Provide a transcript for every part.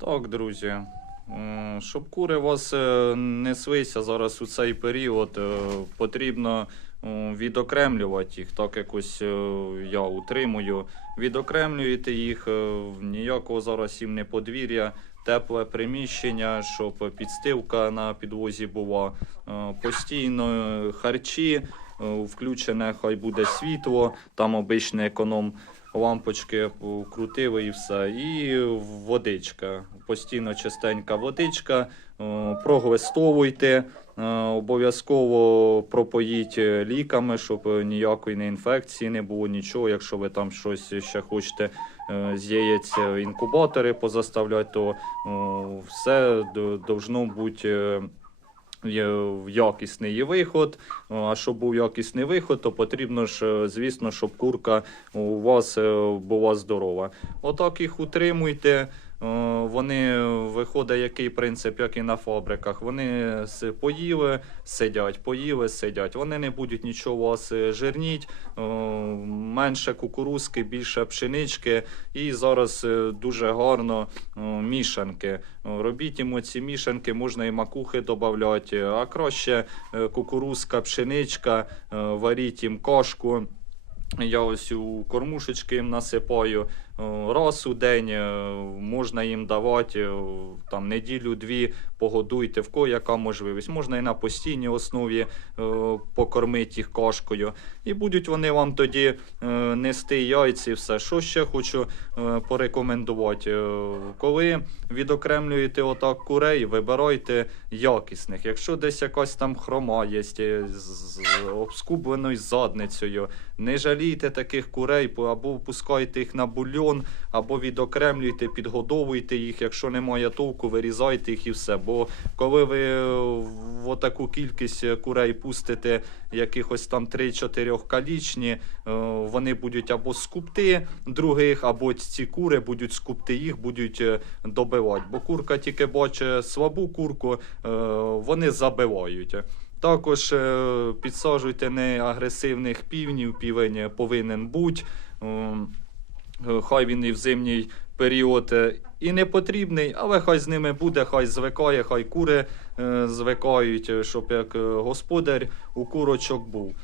Так, друзі. Щоб кури вас е, неслися зараз у цей період, е, потрібно відокремлювати їх, так якось е, я утримую. Відокремлюєте їх, ніякого зараз їм не подвір'я, тепле приміщення, щоб підстилка на підвозі була, постійно харчі, включене хай буде світло, там обичний економ лампочки крутили і все. І водичка. Постійно чистенька водичка. Е, Проглистовуйте. е, Обов'язково пропоїть ліками, щоб ніякої не інфекції не було, нічого. Якщо ви там щось ще хочете е, з яєць інкубатори позаставляти, то все до- должно бути. Якісний виход. А щоб був якісний виход, то потрібно ж, е, звісно, щоб курка у вас е, була здорова. Отак їх утримуйте. Е, Вони виходить, який принцип, як і на фабриках. Вони поїли, сидять, поїли, сидять. Вони не будуть нічого вас е, жирніть, е, менше кукурузки, більше пшенички. І зараз дуже гарно мішанки. Робіть йому ці мішанки, можна і макухи додати, а краще кукурузка, пшеничка, варіть їм кашку. Я ось у кормушечки їм насипаю раз у день, е, можна їм давати е, там неділю-дві, погодуйте, в кого яка можливість. Можна і на постійній основі е, покормити їх кашкою. І будуть вони вам тоді е, нести яйці і все. Що ще хочу е, порекомендувати? Е, Коли відокремлюєте отак курей, вибирайте якісних. Якщо десь якась там хрома є е, з обскубленою задницею, не жалійте таких курей, або впускайте їх на бульйон, або відокремлюйте, підгодовуйте їх. Якщо немає толку, вирізайте їх і все. Бо коли ви е, в отаку кількість курей пустите, якихось там 3-4 калічні, е, вони будуть або скупти других, або ці кури будуть скупти їх, будуть е, добивати. Бо курка тільки бачить слабу курку, вони забивають. Також підсаджуйте неагресивних півнів, півень повинен бути. Е, Хай він і в зимній період е, і не потрібний, але хай з ними буде, хай звикає, хай кури е, звикають, щоб як господар у курочок був.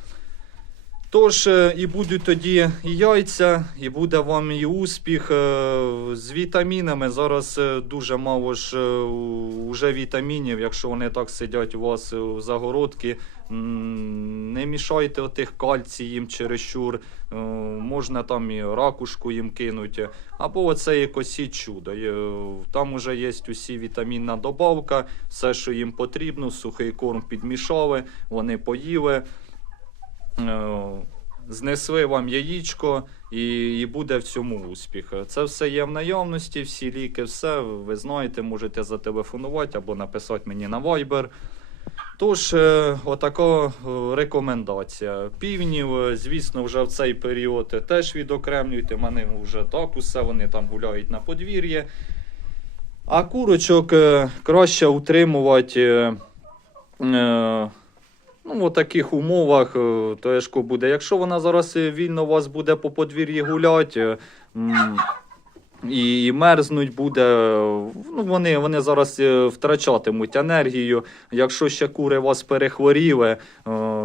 Тож е, і будуть тоді і яйця, і буде вам і успіх е, з вітамінами. Зараз е, дуже мало ж уже вітамінів, якщо вони так сидять у вас в загородці. Не мішайте отих кальцій їм чересчур. Можна там і ракушку їм кинути. Або оце якось і чудо. Там уже є усі вітамінна добавка, все, що їм потрібно, сухий корм підмішали, вони поїли. Знесли вам яєчко і, і буде в цьому успіх. Це все є в наявності, всі ліки, все. Ви знаєте, можете зателефонувати або написати мені на Viber. Тож, е, отака е, рекомендація. Півнів, е, звісно, вже в цей період теж відокремлюйте. У мене вже так усе, вони там гуляють на подвір'ї. А курочок краще утримувати. Ну, в таких умовах е, то буде. Якщо вона зараз е, вільно у вас буде по подвір'ї гуляти е, і мерзнуть буде, е, ну, вони, вони зараз е, втрачатимуть енергію. Якщо ще кури вас перехворіли е,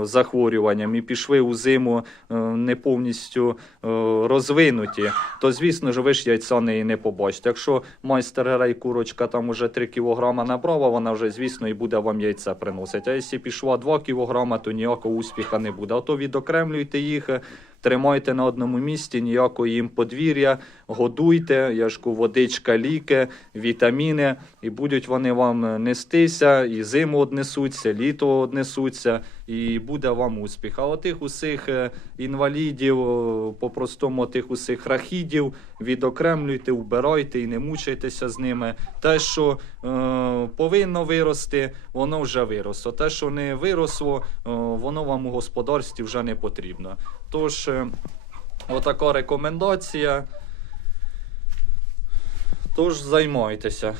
захворюванням і пішли у зиму е, не повністю е, розвинуті, то звісно ж ви ж яйця не, не побачите. Якщо майстер грей курочка там уже 3 кг набрала, вона вже, звісно, і буде вам яйце приносити. А якщо пішла 2 кг, то ніякого успіха не буде. А то відокремлюйте їх. Е, Тримайте на одному місці, ніякого їм подвір'я, годуйте, яшку, водичка, ліки, вітаміни, і будуть вони вам нестися, і зиму однесуться, літо однесуться, і буде вам успіх. А отих усіх е, інвалідів, о, по-простому тих усіх рахідів, відокремлюйте, убирайте і не мучайтеся з ними. Те, що е, повинно вирости, воно вже виросло. Те, що не виросло, е, воно вам у господарстві вже не потрібно. Тож, е, отака рекомендація. Тож займайтеся.